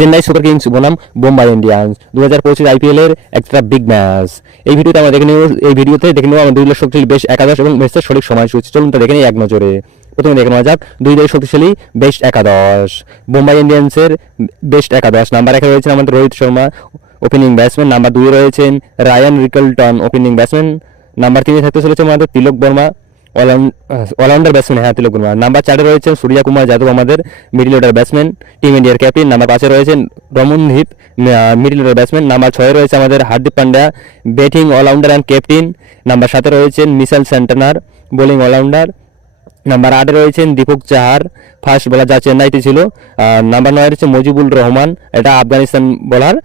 Chennai super Kings বনাম Bombay Indians দু হাজার পঁচিশ আইপিএল এর একটা বিগ ম্যাচ এই ভিডিওতে আমরা দেখে নেব এই ভিডিওতে দেখে নেব আমাদের দুই দলের শক্তিশালী বেশ একাদশ এবং ম্যাচের সঠিক সময়সূচি। চলুন তা দেখে নিই এক নজরে। প্রথমে দেখে নেওয়া যাক, দুই দলের শক্তিশালী বেস্ট একাদশ। বোম্বাই ইন্ডিয়ান্সের বেস্ট একাদশ। নাম্বার একে রয়েছেন আমাদের Rohit Sharma opening batsman number দুই রয়েছেন Ryan Rickelton opening batsman number তিনে থাকতে চলেছে আমাদের তিলক বর্মা। অলরাউন্ডার ব্যাটসম্যান হ্যাঁ তিলক কুমার। নাম্বার চারে রয়েছেন সূর্যা কুমার যাদব আমাদের মিডল অর্ডার ব্যাটসম্যান টিম ইন্ডিয়ার ক্যাপ্টেন নাম্বার পাঁচে রয়েছেন Ramandeep middle order batsman number ছয়ে রয়েছে আমাদের Hardik Pandya batting allrounder and captain number সাতে রয়েছেন Mitchell Santner bowling allrounder number আটে রয়েছেন দীপক চাহার ফার্স্ট বোলার যা চেন্নাইতে ছিল। নাম্বার নয় রয়েছে মজিবুল রহমান, এটা আফগানিস্তান বোলার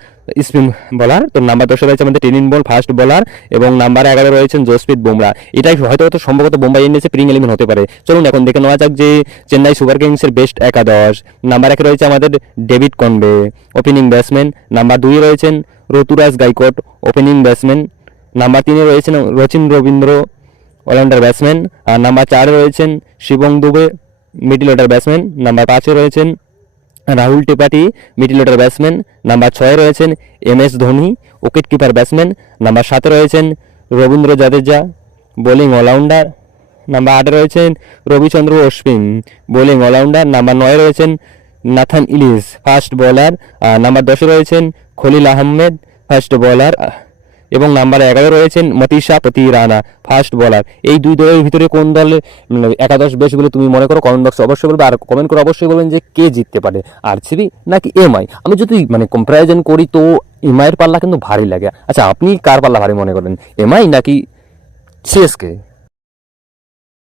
স্পিন বোলার। তো নাম্বার দশে রয়েছে আমাদের টেনিন বল ফার্স্ট বোলার এবং নাম্বার এগারো রয়েছেন জসপ্রীত বুমরা। এটাই হয়তো হয়তো সম্ভবত বোম্বাই ইন্ডিয়ান্সের প্রিং এলিমেন্ট হতে পারে। চলুন এখন দেখে নেওয়া যাক যে চেন্নাই সুপার কিংসের বেস্ট একাদশ। নাম্বার একে রয়েছে আমাদের David Conway opening batsman number দুই রয়েছেন Ruturaj Gaikwad opening batsman number তিনে রয়েছেন রচিন রবীন্দ্র অলরাউন্ডার ব্যাটসম্যান আর নাম্বার চারে রয়েছেন Shivam Dube middle order batsman number পাঁচে রয়েছেন Rahul Tripathi middle order batsman number ছয়ে রয়েছেন M S Dhoni wicket keeper batsman number সাতে রয়েছেন Ravindra Jadeja bowling allrounder number আটে রয়েছেন Ravichandran Ashwin bowling allrounder number নয় রয়েছেন Nathan Ellis fast bowler number দশে রয়েছেন খলিল আহমেদ ফার্স্ট বোলার এবং নাম্বার এগারো রয়েছেন মতিশা প্রতি রানা ফার্স্ট বলার এই দুই দলের ভিতরে কোন দলের একাদশ বেশ বলে তুমি মনে করো? কমেন্ট বক্সে অবশ্যই বলবে। আর কমেন্ট করে অবশ্যই বলবেন যে কে জিততে পারে। আরসিবি নাকি এমআই আমি যদি মানে কম্পারিজন করি তো এমআইয়ের পাল্লা কিন্তু ভারী লাগে। আচ্ছা আপনি কার পাল্লা ভারী মনে করেন? এমআই নাকি সিএসকে